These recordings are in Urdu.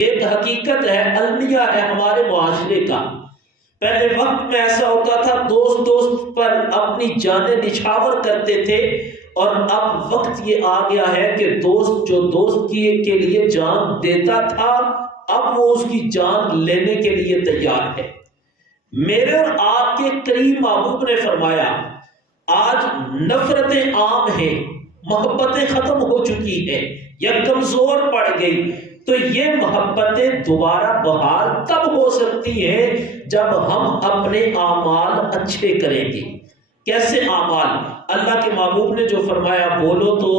ایک حقیقت ہے، المیہ ہے ہمارے معاشرے کا۔ پہلے وقت میں ایسا ہوتا تھا، دوست دوست پر اپنی جانیں نچھاور کرتے تھے، اور اب وقت یہ آ گیا ہے کہ دوست جو دوست کے لیے جان دیتا تھا، اب وہ اس کی جان لینے کے لیے تیار ہے۔ میرے اور آپ کے کریم محبوب نے فرمایا آج نفرتیں عام ہیں، محبتیں ختم ہو چکی ہیں یا کمزور پڑ گئی، تو یہ محبتیں دوبارہ بحال تب ہو سکتی ہیں جب ہم اپنے اعمال اچھے کریں گے۔ کیسے اعمال؟ اللہ کے محبوب نے جو فرمایا بولو تو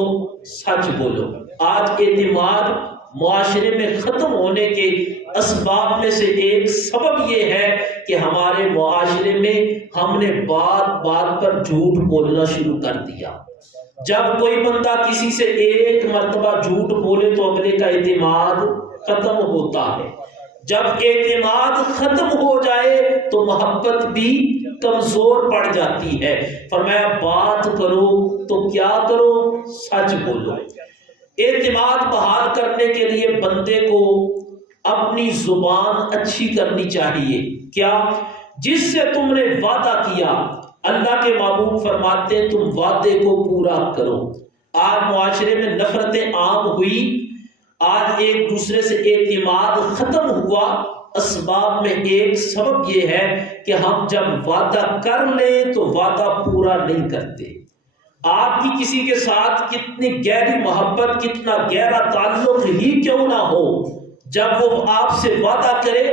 سچ بولو۔ آج اعتماد معاشرے میں ختم ہونے کے اسباب میں سے ایک سبب یہ ہے کہ ہمارے معاشرے میں ہم نے بات بات پر جھوٹ بولنا شروع کر دیا۔ جب کوئی بندہ کسی سے ایک مرتبہ جھوٹ بولے تو اگلے کا اعتماد ختم ہوتا ہے۔ جب اعتماد ختم ہو جائے تو محبت بھی کمزور پڑ جاتی ہے۔ فرمایا بات کرو تو کیا کرو؟ سچ بولو۔ اعتماد بحال کرنے کے لیے بندے کو اپنی زبان اچھی کرنی چاہیے۔ کیا؟ جس سے تم نے وعدہ کیا، اللہ کے محبوب فرماتے ہیں تم وعدے کو پورا کرو۔ آج معاشرے میں نفرتیں عام ہوئی، آج ایک دوسرے سے اعتماد ختم ہوا۔ اسباب میں ایک سبب یہ ہے کہ ہم جب وعدہ کر لیں تو وعدہ پورا نہیں کرتے۔ آپ کی کسی کے ساتھ کتنی گہری محبت، کتنا گہرا تعلق ہی کیوں نہ ہو، جب وہ آپ سے وعدہ کرے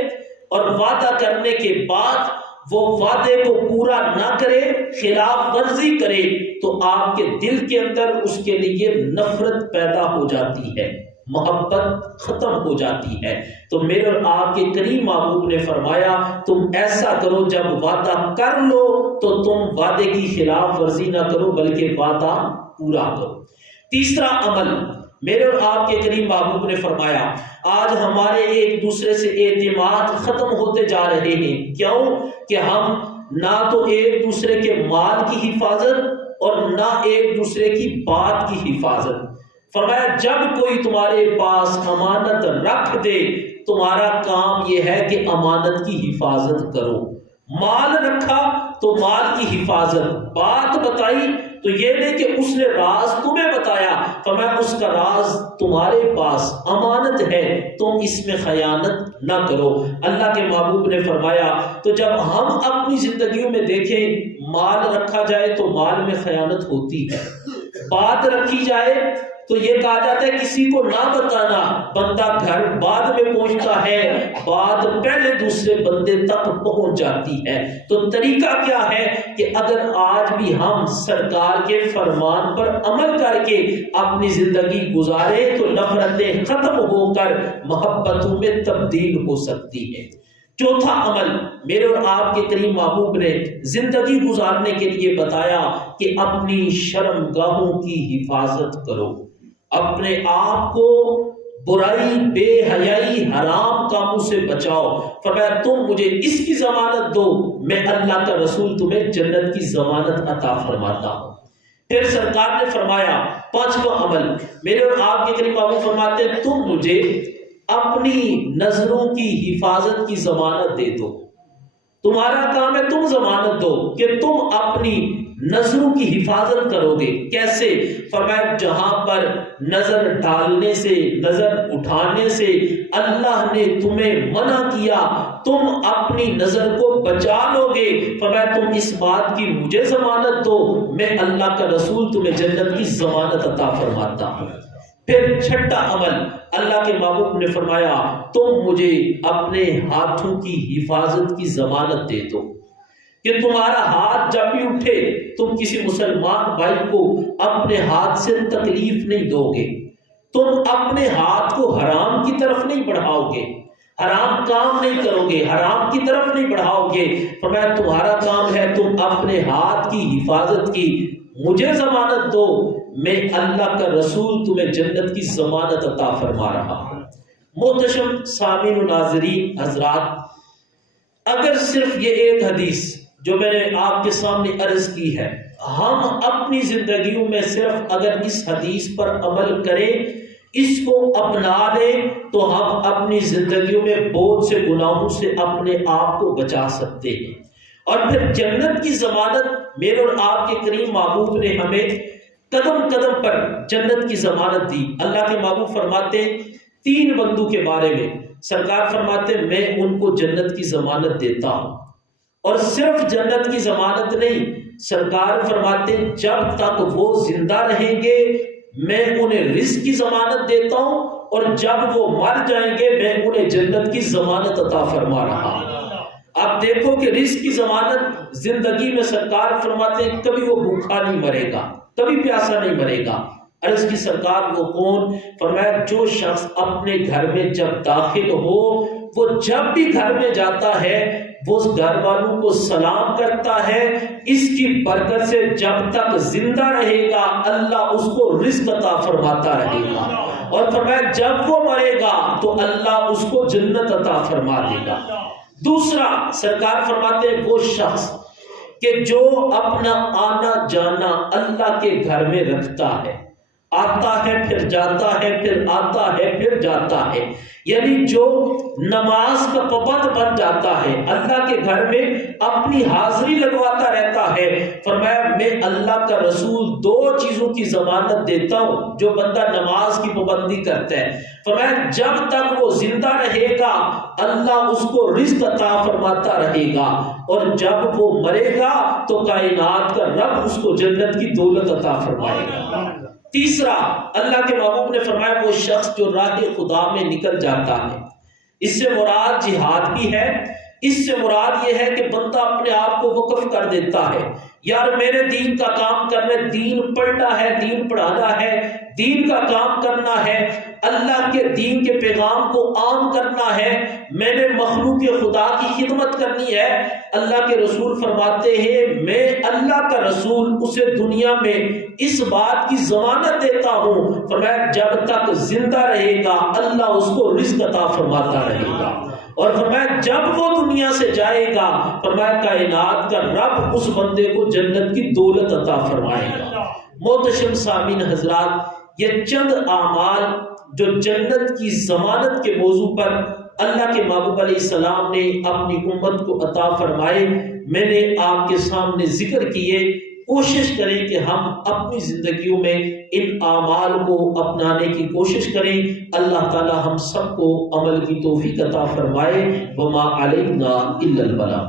اور وعدہ کرنے کے بعد وہ وعدے کو پورا نہ کرے، خلاف ورزی کرے، تو آپ کے دل کے اندر اس کے لیے نفرت پیدا ہو جاتی ہے، محبت ختم ہو جاتی ہے۔ تو میرے اور آپ کے کریم محبوب نے فرمایا تم ایسا کرو، جب وعدہ کر لو تو تم وعدے کی خلاف ورزی نہ کرو بلکہ وعدہ پورا کرو۔ تیسرا عمل میرے اور آپ کے کریم محبوب نے فرمایا آج ہمارے ایک دوسرے سے اعتماد ختم ہوتے جا رہے ہیں۔ کیوں؟ کہ ہم نہ تو ایک دوسرے کے مال کی حفاظت اور نہ ایک دوسرے کی بات کی حفاظت۔ فرمایا جب کوئی تمہارے پاس امانت رکھ دے، تمہارا کام یہ ہے کہ امانت کی حفاظت کرو۔ مال رکھا تو مال کی حفاظت، بات بتائی تو یہ نہیں کہ اس نے راز تمہیں بتایا، فرمایا اس کا راز تمہارے پاس امانت ہے، تم اس میں خیانت نہ کرو۔ اللہ کے محبوب نے فرمایا تو جب ہم اپنی زندگیوں میں دیکھیں مال رکھا جائے تو مال میں خیانت ہوتی ہے، بات رکھی جائے تو یہ کہا جاتا ہے کسی کو نہ بتانا، بندہ گھر بعد میں پہنچتا ہے، بات پہلے دوسرے بندے تک پہنچ جاتی ہے۔ تو طریقہ کیا ہے کہ اگر آج بھی ہم سرکار کے فرمان پر عمل کر کے اپنی زندگی گزارے تو نفرتیں ختم ہو کر محبتوں میں تبدیل ہو سکتی ہیں۔ چوتھا عمل میرے اور آپ کے کریم محبوب نے زندگی گزارنے کے لیے بتایا کہ اپنی شرمگاہوں کی حفاظت کرو، اپنے آپ کو برائی، بے حیائی، حرام کاموں سے بچاؤ۔ فرمایا تم مجھے اس کی ضمانت دو، میں اللہ کا رسول تمہیں جنت کی ضمانت عطا فرماتا ہوں۔ پھر سرکار نے فرمایا پانچواں عمل میرے اور آپ کے کریم محبوب فرماتے ہیں تم مجھے اپنی نظروں کی حفاظت کی ضمانت دے دو۔ تمہارا کام ہے تم ضمانت دو کہ تم اپنی نظروں کی حفاظت کرو گے۔ کیسے؟ فرمایا جہاں پر نظر ڈالنے سے، نظر اٹھانے سے اللہ نے تمہیں منع کیا، تم اپنی نظر کو بچا لو گے۔ فرمایا تم اس بات کی مجھے ضمانت دو، میں اللہ کا رسول تمہیں جنت کی ضمانت عطا فرماتا ہوں۔ پھر چھٹا عمل اللہ کے محبوب نے فرمایا تم مجھے اپنے ہاتھوں کی حفاظت کی ضمانت دے دو کہ تمہارا ہاتھ جب بھی اٹھے تم کسی مسلمان بھائی کو اپنے ہاتھ سے تکلیف نہیں دو گے، تم اپنے ہاتھ کو حرام کی طرف نہیں بڑھاؤ گے، حرام کام نہیں کرو گے، حرام کی طرف نہیں بڑھاؤ گے۔ فرمایا تمہارا کام ہے تم اپنے ہاتھ کی حفاظت کی مجھے ضمانت دو، میں اللہ کا رسول تمہیں جنت کی ضمانت عطا فرما رہا ہوں۔ محتشم سامعین و ناظرین حضرات، اگر صرف یہ ایک حدیث جو میں نے آپ کے سامنے عرض کی ہے، ہم اپنی زندگیوں میں صرف اگر اس حدیث پر عمل کریں اس کو اپنا لیں تو ہم اپنی زندگیوں میں بہت سے گناہوں سے اپنے آپ کو بچا سکتے ہیں۔ اور پھر جنت کی ضمانت میرے اور آپ کے کریم محبوب نے ہمیں قدم قدم پر جنت کی ضمانت دی۔ اللہ کے محبوب فرماتے تین بندوں کے بارے میں، سرکار فرماتے میں ان کو جنت کی ضمانت دیتا ہوں، اور صرف جنت کی ضمانت نہیں، سرکار فرماتے جب تک وہ زندہ رہیں گے میں انہیں رزق کی ضمانت دیتا ہوں، اور جب وہ مر جائیں گے میں انہیں جنت کی ضمانت عطا فرما رہا ہوں۔ آپ دیکھو کہ رزق کی ضمانت زندگی میں سرکار فرماتے ہیں کبھی وہ بھوکا نہیں مرے گا، کبھی پیاسا نہیں مرے گا۔ عرض کی سرکار وہ کون؟ فرمایا جو شخص اپنے گھر میں جب داخل ہو وہ جب بھی گھر میں جاتا ہے وہ اس گھر والوں کو سلام کرتا ہے، اس کی برکت سے جب تک زندہ رہے گا اللہ اس کو رزق عطا فرماتا رہے گا، اور فرمایا جب وہ مرے گا تو اللہ اس کو جنت عطا فرما دے گا۔ دوسرا سرکار فرماتے ہیں وہ شخص کہ جو اپنا آنا جانا اللہ کے گھر میں رکھتا ہے، آتا ہے پھر جاتا ہے، پھر آتا ہے پھر جاتا ہے، یعنی جو نماز کا پابند بن جاتا ہے، اللہ کے گھر میں اپنی حاضری لگواتا رہتا ہے، فرمایا میں اللہ کا رسول دو چیزوں کی ضمانت دیتا ہوں جو بندہ نماز کی پابندی کرتا ہے، فرمایا جب تک وہ زندہ رہے گا اللہ اس کو رزق عطا فرماتا رہے گا، اور جب وہ مرے گا تو کائنات کا رب اس کو جنت کی دولت عطا فرمائے گا۔ تیسرا اللہ کے محبوب نے فرمایا وہ شخص جو راہ خدا میں نکل جاتا ہے، اس سے مراد جہاد بھی ہے، اس سے مراد یہ ہے کہ بندہ اپنے آپ کو وقف کر دیتا ہے، یار میرے دین کا کام کرنا ہے، دین پڑھنا ہے، دین پڑھانا ہے، دین کا کام کرنا ہے، اللہ کے دین کے پیغام کو عام کرنا ہے، میں نے مخلوق خدا کی خدمت کرنی ہے۔ اللہ کے رسول فرماتے ہیں میں اللہ کا رسول اسے دنیا میں اس بات کی ضمانت دیتا ہوں، فرمایا جب تک زندہ رہے گا اللہ اس کو رزق عطا فرماتا رہے گا، اور فرمایا جب وہ دنیا سے جائے گا فرمایا کائنات کا رب اس بندے کو جنت کی دولت عطا فرمائے گا۔ محتشم سامعین حضرات، یہ چند اعمال جو جنت کی ضمانت کے موضوع پر اللہ کے محبوب علیہ السلام نے اپنی امت کو عطا فرمائے میں نے آپ کے سامنے ذکر کیے۔ کوشش کریں کہ ہم اپنی زندگیوں میں ان اعمال کو اپنانے کی کوشش کریں۔ اللہ تعالی ہم سب کو عمل کی توفیق عطا فرمائے۔ وما علینا الا البلاغ۔